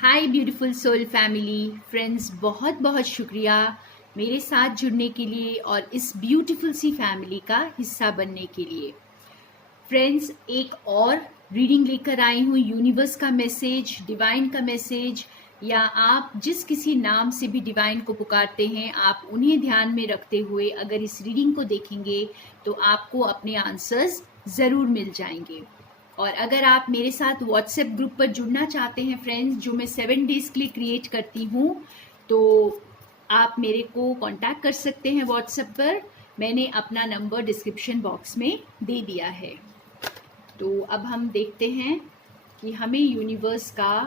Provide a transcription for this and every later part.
हाय beautiful soul family friends, बहुत बहुत शुक्रिया मेरे साथ जुड़ने के लिए और इस ब्यूटीफुल सी फैमिली का हिस्सा बनने के लिए। फ्रेंड्स, एक और रीडिंग लेकर आई हूँ, यूनिवर्स का मैसेज, डिवाइन का मैसेज, या आप जिस किसी नाम से भी डिवाइन को पुकारते हैं, आप उन्हें ध्यान में रखते हुए अगर इस रीडिंग को देखेंगे तो आपको अपने आंसर्स ज़रूर मिल जाएंगे। और अगर आप मेरे साथ व्हाट्सएप ग्रुप पर जुड़ना चाहते हैं फ्रेंड्स, जो मैं 7 डेज के लिए क्रिएट करती हूँ, तो आप मेरे को कांटेक्ट कर सकते हैं व्हाट्सएप पर। मैंने अपना नंबर डिस्क्रिप्शन बॉक्स में दे दिया है। तो अब हम देखते हैं कि हमें यूनिवर्स का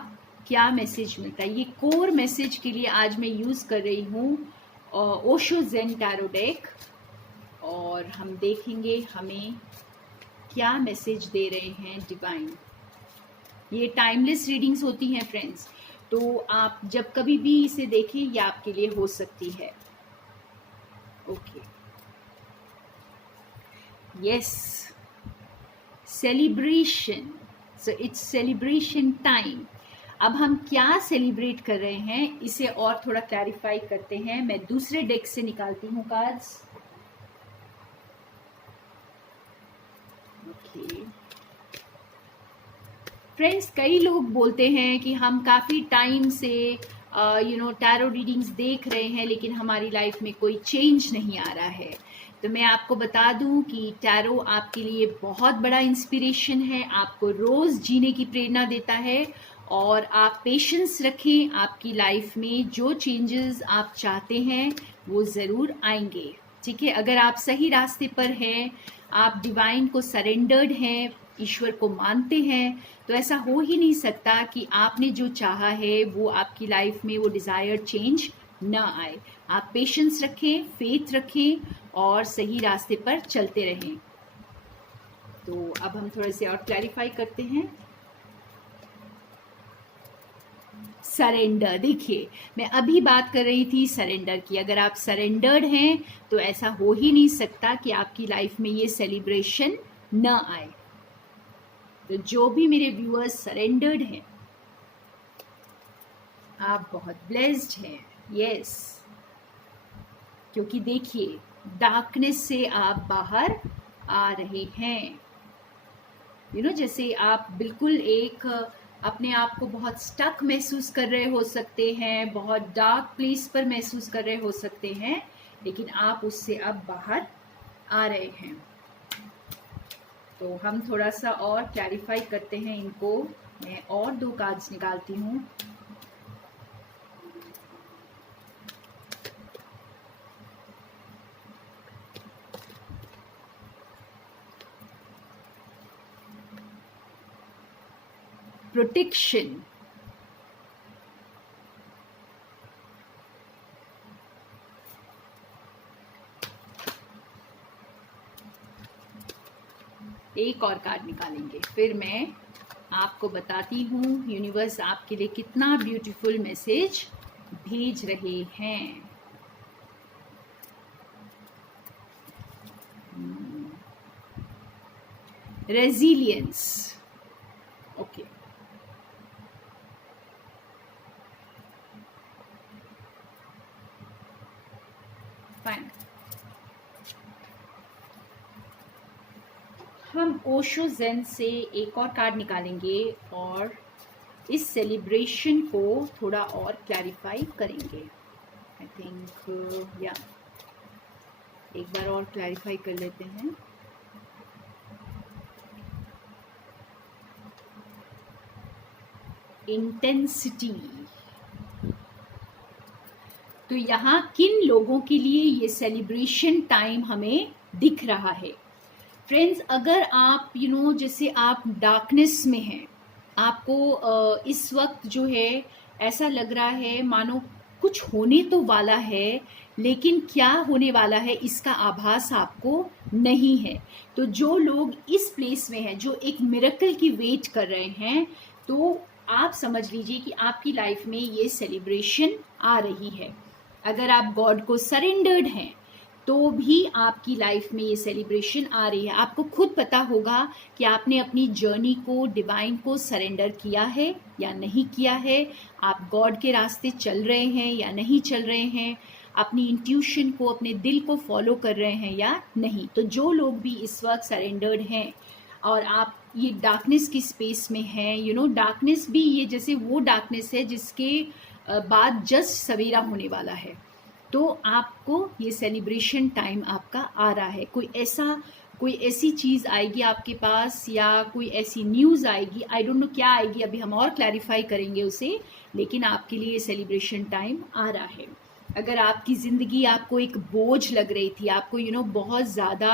क्या मैसेज मिलता है। ये कोर मैसेज के लिए आज मैं यूज़ कर रही हूँ ओशो ज़ेन टैरो डेक, और हम देखेंगे हमें क्या मैसेज दे रहे हैं डिवाइन। ये टाइमलेस रीडिंग्स होती हैं फ्रेंड्स, तो आप जब कभी भी इसे देखें, ये आपके लिए हो सकती है। Okay, yes, celebration, so it's celebration time. अब हम क्या सेलिब्रेट कर रहे हैं, इसे और थोड़ा क्लैरिफाई करते हैं। मैं दूसरे डेक से निकालती हूँ कार्ड्स। ओके फ्रेंड्स, कई लोग बोलते हैं कि हम काफ़ी टाइम से टैरो रीडिंग्स देख रहे हैं, लेकिन हमारी लाइफ में कोई चेंज नहीं आ रहा है। तो मैं आपको बता दूं कि टैरो आपके लिए बहुत बड़ा इंस्पिरेशन है, आपको रोज़ जीने की प्रेरणा देता है, और आप पेशेंस रखें। आपकी लाइफ में जो चेंजेस आप चाहते हैं वो ज़रूर आएंगे। ठीक है, अगर आप सही रास्ते पर हैं, आप डिवाइन को सरेंडर्ड हैं, ईश्वर को मानते हैं, तो ऐसा हो ही नहीं सकता कि आपने जो चाहा है वो आपकी लाइफ में वो डिज़ायर्ड चेंज ना आए। आप पेशेंस रखें, फेथ रखें और सही रास्ते पर चलते रहें। तो अब हम थोड़े से और क्लैरिफाई करते हैं। सरेंडर, देखिए मैं अभी बात कर रही थी सरेंडर की। अगर आप सरेंडर्ड हैं तो ऐसा हो ही नहीं सकता कि आपकी लाइफ में ये सेलिब्रेशन न आए। तो जो भी मेरे व्यूअर्स सरेंडर्ड हैं, आप बहुत ब्लेस्ड हैं। यस, क्योंकि देखिए डार्कनेस से आप बाहर आ रहे हैं। जैसे आप बिल्कुल एक अपने आप को बहुत स्टक महसूस कर रहे हो सकते हैं, बहुत डार्क प्लेस पर महसूस कर रहे हो सकते हैं, लेकिन आप उससे अब बाहर आ रहे हैं। तो हम थोड़ा सा और क्लैरिफाई करते हैं इनको। मैं और 2 कार्ड्स निकालती हूँ। प्रोटेक्शन, एक और कार्ड निकालेंगे, फिर मैं आपको बताती हूँ यूनिवर्स आपके लिए कितना ब्यूटीफुल मैसेज भेज रहे हैं। Resilience, okay, fine. हम ओशो ज़ेन से एक और कार्ड निकालेंगे और इस सेलिब्रेशन को थोड़ा और क्लैरिफाई करेंगे। आई थिंक या एक बार और क्लैरिफाई कर लेते हैं। इंटेंसिटी, तो यहाँ किन लोगों के लिए ये सेलिब्रेशन टाइम हमें दिख रहा है। फ्रेंड्स, अगर आप जैसे आप डार्कनेस में हैं, आपको इस वक्त जो है ऐसा लग रहा है मानो कुछ होने तो वाला है, लेकिन क्या होने वाला है इसका आभास आपको नहीं है। तो जो लोग इस प्लेस में हैं, जो एक मिरेकल की वेट कर रहे हैं, तो आप समझ लीजिए कि आपकी लाइफ में ये सेलिब्रेशन आ रही है। अगर आप गॉड को सरेंडर्ड हैं तो भी आपकी लाइफ में ये सेलिब्रेशन आ रही है। आपको खुद पता होगा कि आपने अपनी जर्नी को डिवाइन को सरेंडर किया है या नहीं किया है, आप गॉड के रास्ते चल रहे हैं या नहीं चल रहे हैं, अपनी इंट्यूशन को, अपने दिल को फॉलो कर रहे हैं या नहीं। तो जो लोग भी इस वक्त सरेंडर्ड हैं और आप ये डार्कनेस की स्पेस में हैं, डार्कनेस भी ये जैसे वो डार्कनेस है जिसके बाद जस्ट सवेरा होने वाला है, तो आपको ये सेलिब्रेशन टाइम आपका आ रहा है। कोई ऐसी चीज़ आएगी आपके पास या कोई ऐसी न्यूज़ आएगी, आई डोंट नो क्या आएगी, अभी हम और क्लैरिफाई करेंगे उसे, लेकिन आपके लिए सेलिब्रेशन टाइम आ रहा है। अगर आपकी ज़िंदगी आपको एक बोझ लग रही थी, आपको बहुत ज़्यादा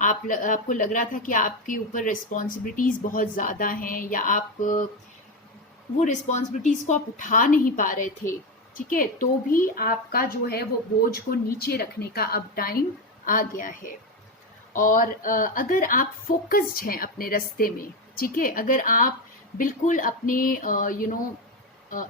आपको लग रहा था कि आपके ऊपर रिस्पॉन्सिबिलिटीज़ बहुत ज़्यादा हैं, या आप वो रिस्पॉन्सिबिलिटीज़ को आप उठा नहीं पा रहे थे, ठीक है, तो भी आपका जो है वो बोझ को नीचे रखने का अब टाइम आ गया है। और अगर आप फोकस्ड हैं अपने रास्ते में, ठीक है, अगर आप बिल्कुल अपने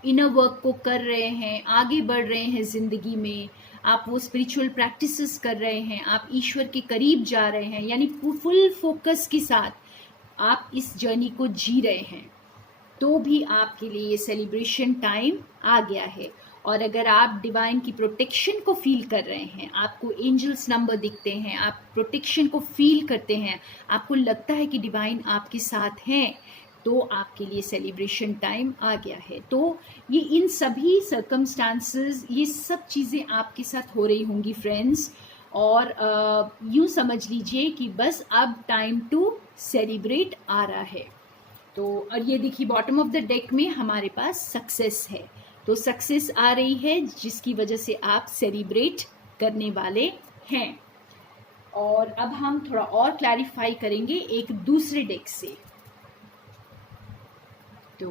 इनर वर्क को कर रहे हैं, आगे बढ़ रहे हैं ज़िंदगी में, आप वो स्पिरिचुअल प्रैक्टिसेस कर रहे हैं, आप ईश्वर के करीब जा रहे हैं, यानी फुल फोकस के साथ आप इस जर्नी को जी रहे हैं, तो भी आपके लिए ये सेलिब्रेशन टाइम आ गया है। और अगर आप डिवाइन की प्रोटेक्शन को फील कर रहे हैं, आपको एंजल्स नंबर दिखते हैं, आप प्रोटेक्शन को फील करते हैं, आपको लगता है कि डिवाइन आपके साथ हैं, तो आपके लिए सेलिब्रेशन टाइम आ गया है। तो ये इन सभी सर्कमस्टांसेस, ये सब चीज़ें आपके साथ हो रही होंगी फ्रेंड्स, और यूँ समझ लीजिए कि बस अब टाइम टू सेलिब्रेट आ रहा है। तो और ये देखिए बॉटम ऑफ द डेक में हमारे पास सक्सेस है, तो सक्सेस आ रही है जिसकी वजह से आप सेलिब्रेट करने वाले हैं। और अब हम थोड़ा और क्लैरिफाई करेंगे एक दूसरे डेक से, तो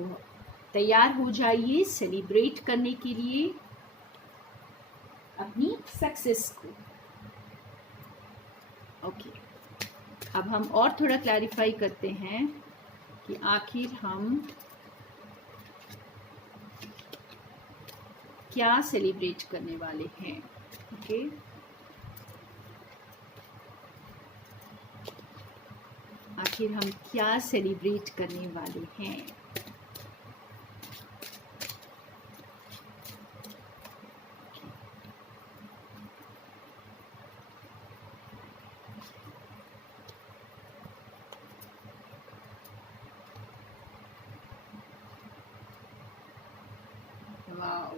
तैयार हो जाइए सेलिब्रेट करने के लिए अपनी सक्सेस को। ओके, अब हम और थोड़ा क्लैरिफाई करते हैं कि आखिर हम क्या सेलिब्रेट करने वाले हैं। ओके, आखिर हम क्या सेलिब्रेट करने वाले हैं। वाओ,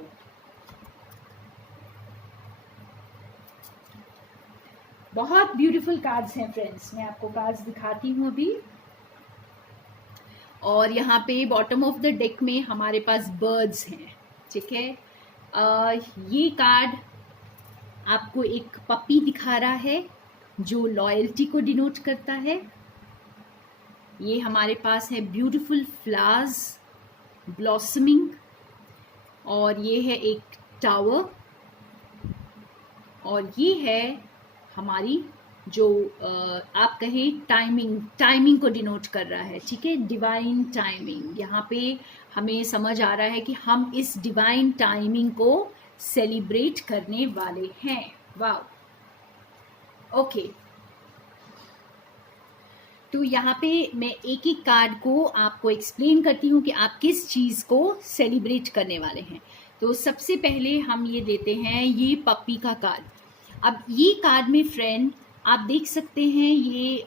बहुत ब्यूटीफुल कार्ड्स हैं फ्रेंड्स, मैं आपको कार्ड्स दिखाती हूँ अभी। और यहाँ पे बॉटम ऑफ द डेक में हमारे पास बर्ड्स हैं, ठीक है। ये कार्ड आपको एक पपी दिखा रहा है जो लॉयल्टी को डिनोट करता है। ये हमारे पास है ब्यूटीफुल फ्लावर्स ब्लॉसमिंग, और ये है एक टावर, और ये है हमारी जो आप कहें टाइमिंग को डिनोट कर रहा है, ठीक है, डिवाइन टाइमिंग। यहाँ पे हमें समझ आ रहा है कि हम इस डिवाइन टाइमिंग को सेलिब्रेट करने वाले हैं। वाओ, ओके, तो यहाँ पे मैं एक एक कार्ड को आपको एक्सप्लेन करती हूँ कि आप किस चीज़ को सेलिब्रेट करने वाले हैं। तो सबसे पहले हम ये देते हैं ये पप्पी का कार्ड। अब ये कार्ड में फ्रेंड आप देख सकते हैं ये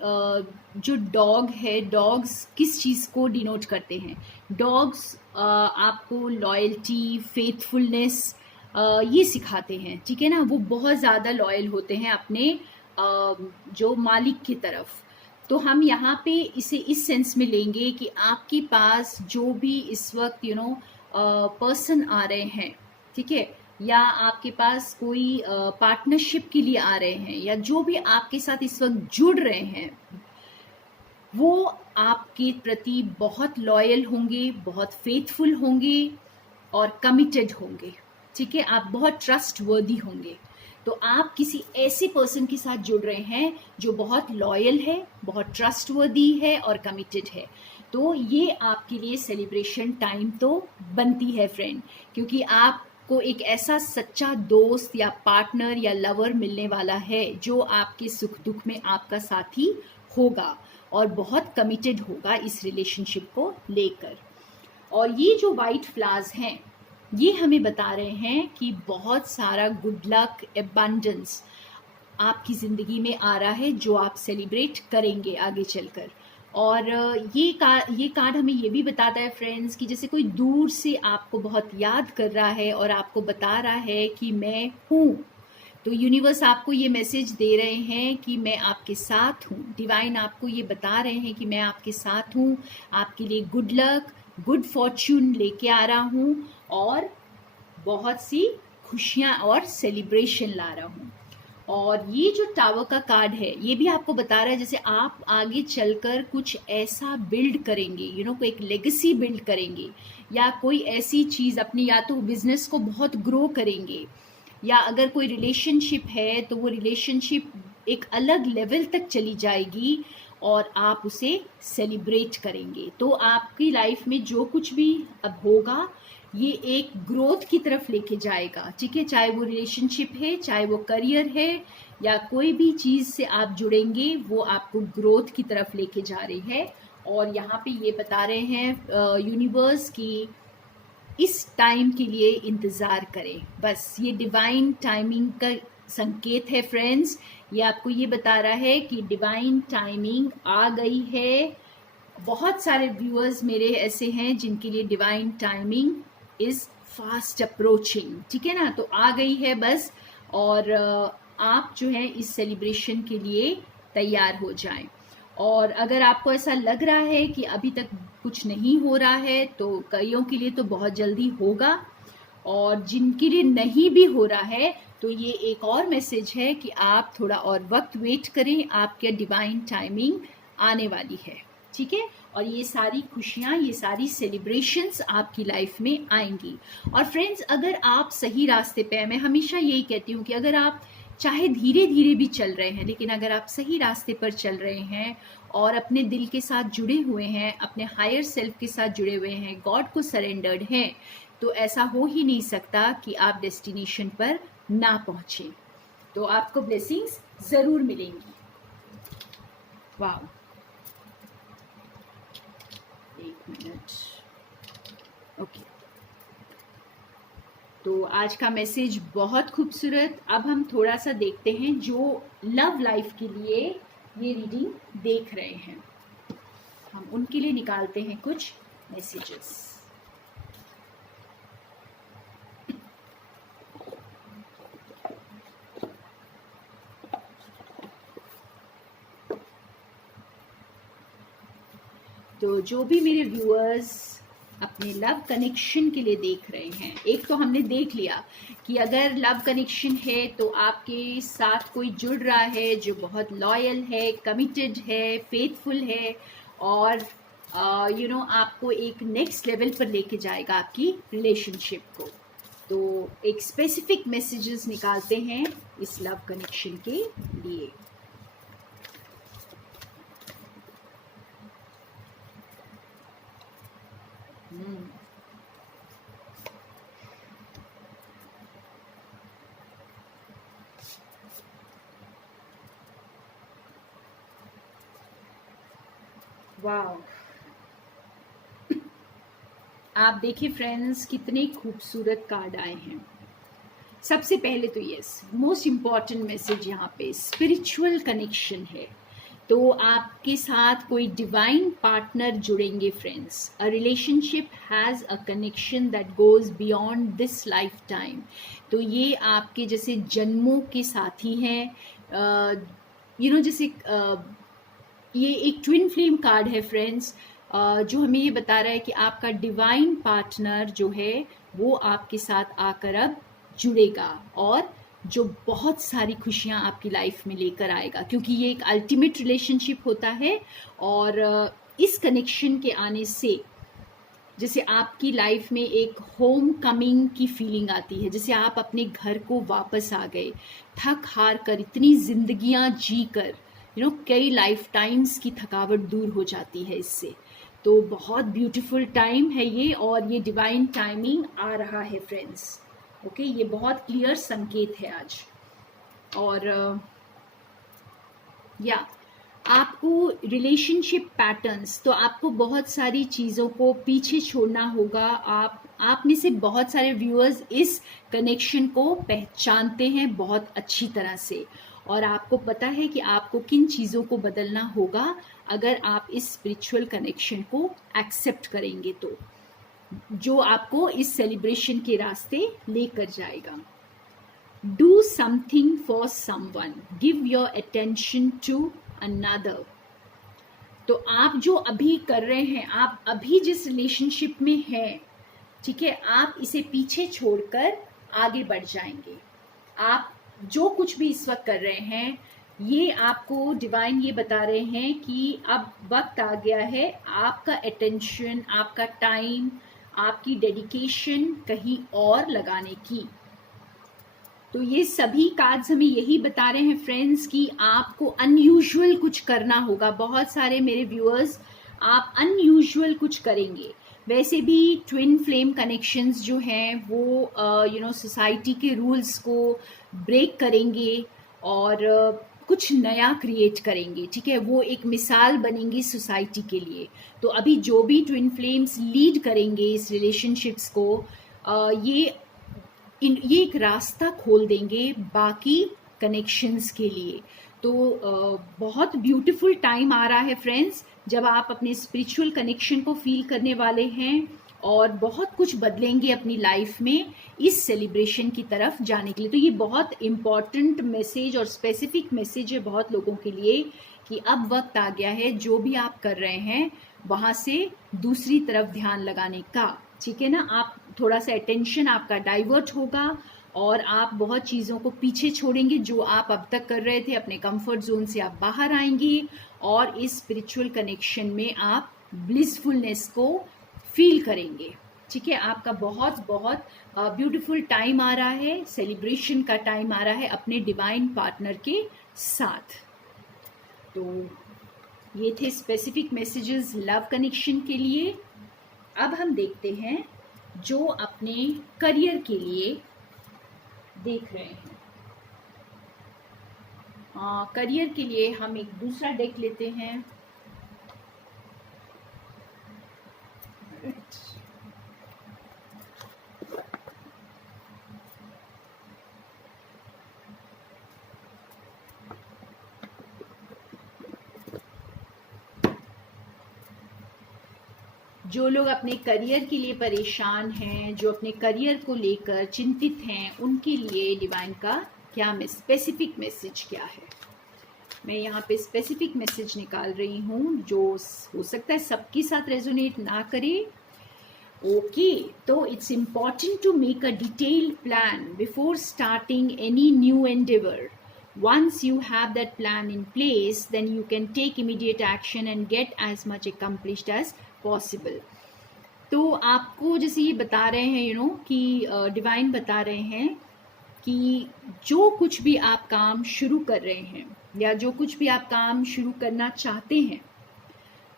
जो डॉग है, डॉग्स किस चीज़ को डिनोट करते हैं। डॉग्स आपको लॉयल्टी, फेथफुलनेस ये सिखाते हैं, ठीक है ना। वो बहुत ज़्यादा लॉयल होते हैं अपने जो मालिक की तरफ। तो हम यहाँ पे इसे इस सेंस में लेंगे कि आपके पास जो भी इस वक्त पर्सन आ रहे हैं, ठीक है, या आपके पास कोई पार्टनरशिप के लिए आ रहे हैं, या जो भी आपके साथ इस वक्त जुड़ रहे हैं, वो आपके प्रति बहुत लॉयल होंगे, बहुत फेथफुल होंगे और कमिटेड होंगे, ठीक है। आप बहुत ट्रस्टवर्दी होंगे। तो आप किसी ऐसे पर्सन के साथ जुड़ रहे हैं जो बहुत लॉयल है, बहुत ट्रस्टवर्दी है और कमिटेड है। तो ये आपके लिए सेलिब्रेशन टाइम तो बनती है फ्रेंड, क्योंकि आप आपको एक ऐसा सच्चा दोस्त या पार्टनर या लवर मिलने वाला है जो आपके सुख दुख में आपका साथी होगा और बहुत कमिटेड होगा इस रिलेशनशिप को लेकर। और ये जो वाइट फ्लावर्स हैं ये हमें बता रहे हैं कि बहुत सारा गुड लक, एबंडेंस आपकी ज़िंदगी में आ रहा है जो आप सेलिब्रेट करेंगे आगे चलकर। और ये कार्ड हमें ये भी बताता है फ्रेंड्स कि जैसे कोई दूर से आपको बहुत याद कर रहा है और आपको बता रहा है कि मैं हूँ, तो यूनिवर्स आपको ये मैसेज दे रहे हैं कि मैं आपके साथ हूँ। डिवाइन आपको ये बता रहे हैं कि मैं आपके साथ हूँ, आपके लिए गुड लक, गुड फॉर्च्यून लेके आ रहा हूँ और बहुत सी खुशियाँ और सेलिब्रेशन ला रहा हूँ। और ये जो टावर का कार्ड है ये भी आपको बता रहा है जैसे आप आगे चलकर कुछ ऐसा बिल्ड करेंगे, कोई एक लेगेसी बिल्ड करेंगे या कोई ऐसी चीज़ अपनी, या तो बिजनेस को बहुत ग्रो करेंगे, या अगर कोई रिलेशनशिप है तो वो रिलेशनशिप एक अलग लेवल तक चली जाएगी और आप उसे सेलिब्रेट करेंगे। तो आपकी लाइफ में जो कुछ भी अब होगा ये एक ग्रोथ की तरफ लेके जाएगा, ठीक है। चाहे वो रिलेशनशिप है, चाहे वो करियर है, या कोई भी चीज़ से आप जुड़ेंगे वो आपको ग्रोथ की तरफ लेके जा रही है। और यहाँ पे ये बता रहे हैं यूनिवर्स की इस टाइम के लिए इंतज़ार करें, बस ये डिवाइन टाइमिंग का संकेत है फ्रेंड्स। ये आपको ये बता रहा है कि डिवाइन टाइमिंग आ गई है। बहुत सारे व्यूअर्स मेरे ऐसे हैं जिनके लिए divine timing is fast approaching, ठीक है ना, तो आ गई है बस। और आप जो है इस सेलिब्रेशन के लिए तैयार हो जाएं। और अगर आपको ऐसा लग रहा है कि अभी तक कुछ नहीं हो रहा है तो कईयों के लिए तो बहुत जल्दी होगा, और जिनके लिए नहीं भी हो रहा है तो ये एक और मैसेज है कि आप थोड़ा और वक्त वेट करें, आपके डिवाइन टाइमिंग आने वाली है, ठीक है। और ये सारी खुशियाँ, ये सारी सेलिब्रेशंस आपकी लाइफ में आएंगी। और फ्रेंड्स, अगर आप सही रास्ते पे हैं, मैं हमेशा यही कहती हूँ कि अगर आप चाहे धीरे धीरे भी चल रहे हैं, लेकिन अगर आप सही रास्ते पर चल रहे हैं और अपने दिल के साथ जुड़े हुए हैं, अपने हायर सेल्फ के साथ जुड़े हुए हैं, गॉड को सरेंडर्ड हैं, तो ऐसा हो ही नहीं सकता कि आप डेस्टिनेशन पर ना पहुँचे। तो आपको ब्लेसिंग्स ज़रूर मिलेंगी। वाह, एक मिनट, ओके। तो आज का मैसेज बहुत खूबसूरत। अब हम थोड़ा सा देखते हैं जो लव लाइफ के लिए ये रीडिंग देख रहे हैं, हम उनके लिए निकालते हैं कुछ मैसेजेस। तो जो भी मेरे व्यूअर्स अपने लव कनेक्शन के लिए देख रहे हैं, एक तो हमने देख लिया कि अगर लव कनेक्शन है तो आपके साथ कोई जुड़ रहा है जो बहुत लॉयल है, कमिटेड है, फेथफुल है, और आपको एक नेक्स्ट लेवल पर लेके जाएगा आपकी रिलेशनशिप को। तो एक स्पेसिफिक मैसेजेस निकालते हैं इस लव कनेक्शन के लिए। वाह, आप देखिए फ्रेंड्स कितने खूबसूरत कार्ड आए हैं। सबसे पहले तो यस, मोस्ट इम्पॉर्टेंट मैसेज यहाँ पे स्पिरिचुअल कनेक्शन है। तो आपके साथ कोई डिवाइन पार्टनर जुड़ेंगे friends. A relationship has a connection that goes beyond this life time. तो ये आपके जैसे जन्मों के साथी हैं, जैसे ये एक ट्विन फ्लेम कार्ड है फ्रेंड्स, जो हमें ये बता रहा है कि आपका डिवाइन पार्टनर जो है वो आपके साथ आकर अब जुड़ेगा और जो बहुत सारी खुशियां आपकी लाइफ में लेकर आएगा, क्योंकि ये एक अल्टीमेट रिलेशनशिप होता है। और इस कनेक्शन के आने से जैसे आपकी लाइफ में एक होम कमिंग की फीलिंग आती है, जैसे आप अपने घर को वापस आ गए, थक हार कर, इतनी जिंदगियां जी कर, कई लाइफ टाइम्स की थकावट दूर हो जाती है इससे। तो बहुत ब्यूटीफुल टाइम है ये, और ये डिवाइन टाइमिंग आ रहा है फ्रेंड्स। ओके, ये बहुत क्लियर संकेत है आज। और या आपको रिलेशनशिप पैटर्न्स, तो आपको बहुत सारी चीज़ों को पीछे छोड़ना होगा। आप में से बहुत सारे व्यूअर्स इस कनेक्शन को पहचानते हैं बहुत अच्छी तरह से, और आपको पता है कि आपको किन चीज़ों को बदलना होगा अगर आप इस स्पिरिचुअल कनेक्शन को एक्सेप्ट करेंगे, तो जो आपको इस सेलिब्रेशन के रास्ते लेकर जाएगा। Do something for someone. Give your attention to another. तो आप जो अभी कर रहे हैं, आप अभी जिस रिलेशनशिप में हैं, ठीक है, आप इसे पीछे छोड़कर आगे बढ़ जाएंगे। आप जो कुछ भी इस वक्त कर रहे हैं, ये आपको डिवाइन ये बता रहे हैं कि अब वक्त आ गया है आपका अटेंशन, आपका टाइम, आपकी डेडिकेशन कहीं और लगाने की। तो ये सभी कार्ड्स हमें यही बता रहे हैं फ्रेंड्स कि आपको अनयूजुअल कुछ करना होगा। बहुत सारे मेरे व्यूअर्स आप अनयूजुअल कुछ करेंगे। वैसे भी ट्विन फ्लेम कनेक्शंस जो हैं वो सोसाइटी के रूल्स को ब्रेक करेंगे और कुछ नया क्रिएट करेंगे, ठीक है, वो एक मिसाल बनेंगी सोसाइटी के लिए। तो अभी जो भी ट्विन फ्लेम्स लीड करेंगे इस रिलेशनशिप्स को, ये एक रास्ता खोल देंगे बाकी कनेक्शंस के लिए। तो बहुत ब्यूटीफुल टाइम आ रहा है फ्रेंड्स, जब आप अपने स्पिरिचुअल कनेक्शन को फील करने वाले हैं और बहुत कुछ बदलेंगे अपनी लाइफ में इस सेलिब्रेशन की तरफ जाने के लिए। तो ये बहुत इम्पॉर्टेंट मैसेज और स्पेसिफिक मैसेज है बहुत लोगों के लिए कि अब वक्त आ गया है जो भी आप कर रहे हैं वहाँ से दूसरी तरफ ध्यान लगाने का, ठीक है ना। आप थोड़ा सा अटेंशन आपका डाइवर्ट होगा और आप बहुत चीज़ों को पीछे छोड़ेंगे जो आप अब तक कर रहे थे। अपने कंफर्ट जोन से आप बाहर आएंगे और इस स्पिरिचुअल कनेक्शन में आप ब्लिसफुलनेस को फील करेंगे, ठीक है। आपका बहुत बहुत ब्यूटीफुल टाइम आ रहा है, सेलिब्रेशन का टाइम आ रहा है अपने डिवाइन पार्टनर के साथ। तो ये थे स्पेसिफिक मैसेजेस लव कनेक्शन के लिए। अब हम देखते हैं जो अपने करियर के लिए देख रहे हैं। करियर के लिए हम एक दूसरा डेक लेते हैं। जो लोग अपने करियर के लिए परेशान हैं, जो अपने करियर को लेकर चिंतित हैं, उनके लिए डिवाइन का क्या स्पेसिफिक मैसेज क्या है। मैं यहाँ पे स्पेसिफिक मैसेज निकाल रही हूँ जो हो सकता है सबके साथ रेजोनेट ना करे। ओके, तो it's important to make a detailed plan before starting any new endeavour. Once you have that plan in place, then you can take immediate action and get as much accomplished as possible. तो आपको जैसे ये बता रहे हैं कि divine बता रहे हैं कि जो कुछ भी आप काम शुरू कर रहे हैं या जो कुछ भी आप काम शुरू करना चाहते हैं,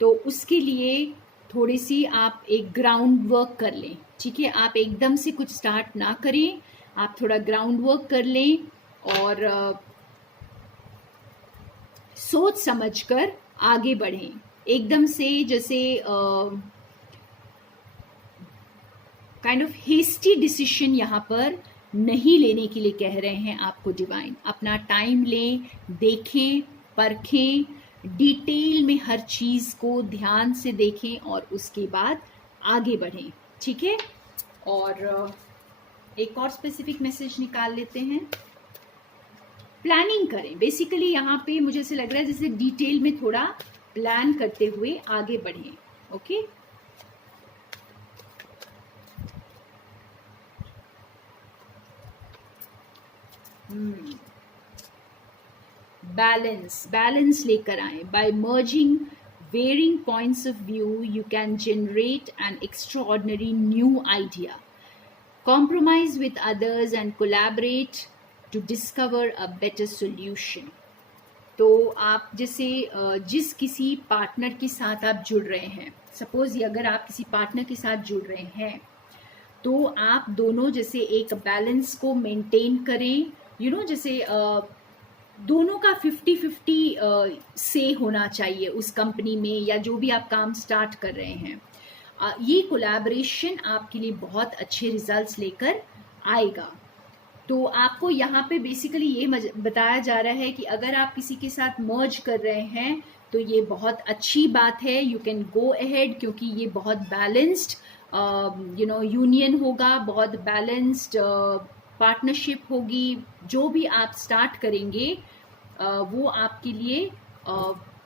तो उसके लिए थोड़ी सी आप एक ग्राउंड वर्क कर लें, ठीक है। आप एकदम से कुछ स्टार्ट ना करें, आप थोड़ा ग्राउंड वर्क कर लें और सोच समझकर आगे बढ़ें। एकदम से जैसे काइंड ऑफ हेस्टी डिसीजन यहाँ पर नहीं लेने के लिए कह रहे हैं आपको डिवाइन। अपना टाइम लें, देखें, परखें, डिटेल में हर चीज़ को ध्यान से देखें और उसके बाद आगे बढ़ें, ठीक है। और एक और स्पेसिफिक मैसेज निकाल लेते हैं। प्लानिंग करें, बेसिकली यहाँ पे मुझे ऐसे लग रहा है जैसे डिटेल में थोड़ा प्लान करते हुए आगे बढ़ें। ओके, बैलेंस लेकर आए। By merging varying points of view you can generate an extraordinary new idea. Compromise with others and collaborate to discover a better solution. तो आप जैसे जिस किसी पार्टनर के साथ आप जुड़ रहे हैं, सपोज अगर आप किसी पार्टनर के साथ जुड़ रहे हैं तो आप दोनों जैसे एक बैलेंस को मेंटेन करें, जैसे दोनों का 50-50 से होना चाहिए उस कंपनी में या जो भी आप काम स्टार्ट कर रहे हैं। ये कोलैबोरेशन आपके लिए बहुत अच्छे रिजल्ट्स लेकर आएगा। तो आपको यहाँ पे बेसिकली ये बताया जा रहा है कि अगर आप किसी के साथ मर्ज कर रहे हैं तो ये बहुत अच्छी बात है, यू कैन गो अहेड, क्योंकि ये बहुत बैलेंस्ड यूनियन होगा, बहुत बैलेंस्ड पार्टनरशिप होगी। जो भी आप स्टार्ट करेंगे वो आपके लिए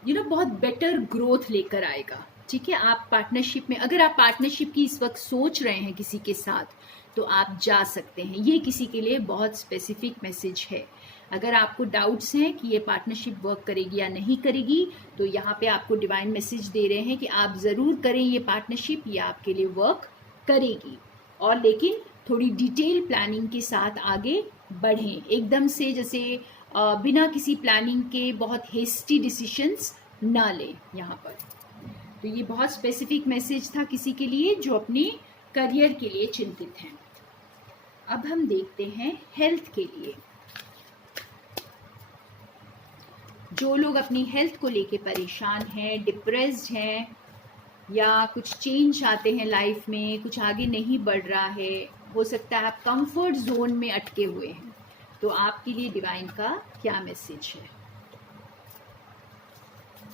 बहुत बेटर ग्रोथ लेकर आएगा। ठीक है, आप पार्टनरशिप में, अगर आप पार्टनरशिप की इस वक्त सोच रहे हैं किसी के साथ, तो आप जा सकते हैं। ये किसी के लिए बहुत स्पेसिफिक मैसेज है। अगर आपको डाउट्स हैं कि ये पार्टनरशिप वर्क करेगी या नहीं करेगी, तो यहाँ पे आपको डिवाइन मैसेज दे रहे हैं कि आप ज़रूर करें ये पार्टनरशिप, ये आपके लिए वर्क करेगी। और लेकिन थोड़ी डिटेल प्लानिंग के साथ आगे बढ़ें, एकदम से जैसे बिना किसी प्लानिंग के बहुत हेस्टी डिसीशंस ना लें यहाँ पर। तो ये बहुत स्पेसिफिक मैसेज था किसी के लिए जो अपने करियर के लिए चिंतित हैं। अब हम देखते हैं हेल्थ के लिए। जो लोग अपनी हेल्थ को लेके परेशान हैं, डिप्रेस्ड हैं, या कुछ चेंज चाहते हैं लाइफ में, कुछ आगे नहीं बढ़ रहा है, हो सकता है आप कंफर्ट जोन में अटके हुए हैं, तो आपके लिए डिवाइन का क्या मैसेज है?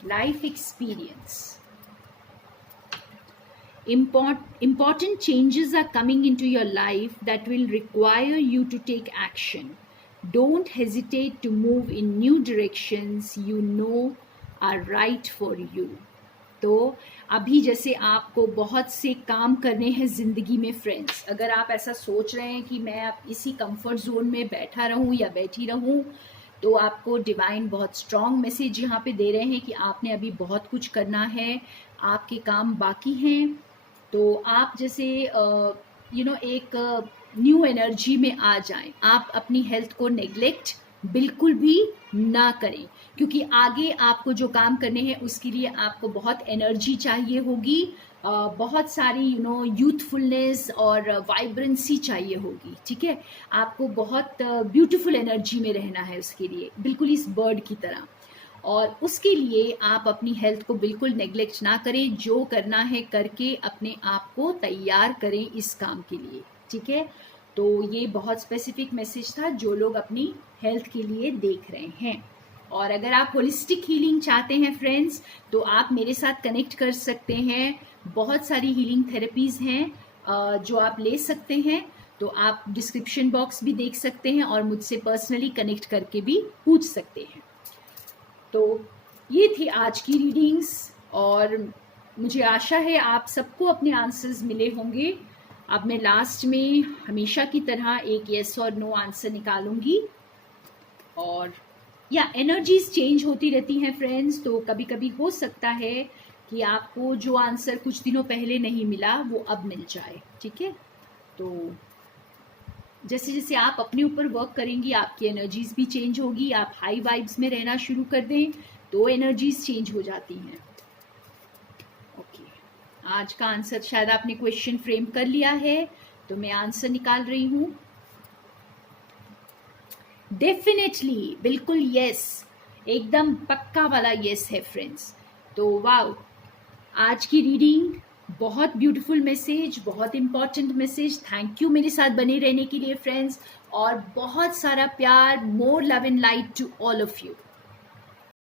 Life experience. Important changes are coming into your life that will require you to take action. Don't hesitate to move in new directions you know are right for you. तो अभी जैसे आपको बहुत से काम करने हैं ज़िंदगी में फ्रेंड्स, अगर आप ऐसा सोच रहे हैं कि मैं अब इसी कंफर्ट जोन में बैठा रहूं या बैठी रहूं, तो आपको डिवाइन बहुत स्ट्रॉन्ग मैसेज यहाँ पे दे रहे हैं कि आपने अभी बहुत कुछ करना है, आपके काम बाकी हैं। तो आप जैसे एक न्यू एनर्जी में आ जाएं। आप अपनी हेल्थ को नेग्लेक्ट बिल्कुल भी ना करें, क्योंकि आगे आपको जो काम करने हैं उसके लिए आपको बहुत एनर्जी चाहिए होगी, बहुत सारी यूथफुलनेस और वाइब्रेंसी चाहिए होगी। ठीक है, आपको बहुत ब्यूटीफुल एनर्जी में रहना है उसके लिए, बिल्कुल इस बर्ड की तरह। और उसके लिए आप अपनी हेल्थ को बिल्कुल नेग्लेक्ट ना करें, जो करना है करके अपने आप को तैयार करें इस काम के लिए। ठीक है, तो ये बहुत स्पेसिफिक मैसेज था जो लोग अपनी हेल्थ के लिए देख रहे हैं। और अगर आप होलिस्टिक हीलिंग चाहते हैं फ्रेंड्स, तो आप मेरे साथ कनेक्ट कर सकते हैं। बहुत सारी हीलिंग थेरेपीज हैं जो आप ले सकते हैं, तो आप डिस्क्रिप्शन बॉक्स भी देख सकते हैं और मुझसे पर्सनली कनेक्ट करके भी पूछ सकते हैं। तो ये थी आज की रीडिंग्स, और मुझे आशा है आप सबको अपने आंसर्स मिले होंगे। अब मैं लास्ट में हमेशा की तरह एक येस और नो आंसर निकालूंगी। और या एनर्जीज चेंज होती रहती हैं फ्रेंड्स, तो कभी कभी हो सकता है कि आपको जो आंसर कुछ दिनों पहले नहीं मिला वो अब मिल जाए। ठीक है, तो जैसे जैसे आप अपने ऊपर वर्क करेंगी आपकी एनर्जीज भी चेंज होगी। आप हाई वाइब्स में रहना शुरू कर दें तो एनर्जीज चेंज हो जाती हैं। ओके, आज का आंसर शायद आपने क्वेश्चन फ्रेम कर लिया है, तो मैं आंसर निकाल रही हूँ। डेफिनेटली, बिल्कुल यस, एकदम पक्का वाला यस है फ्रेंड्स। तो वाओ, आज की रीडिंग बहुत ब्यूटीफुल मैसेज, बहुत इंपॉर्टेंट मैसेज। थैंक यू मेरे साथ बने रहने के लिए फ्रेंड्स, और बहुत सारा प्यार, more love and light to all of you.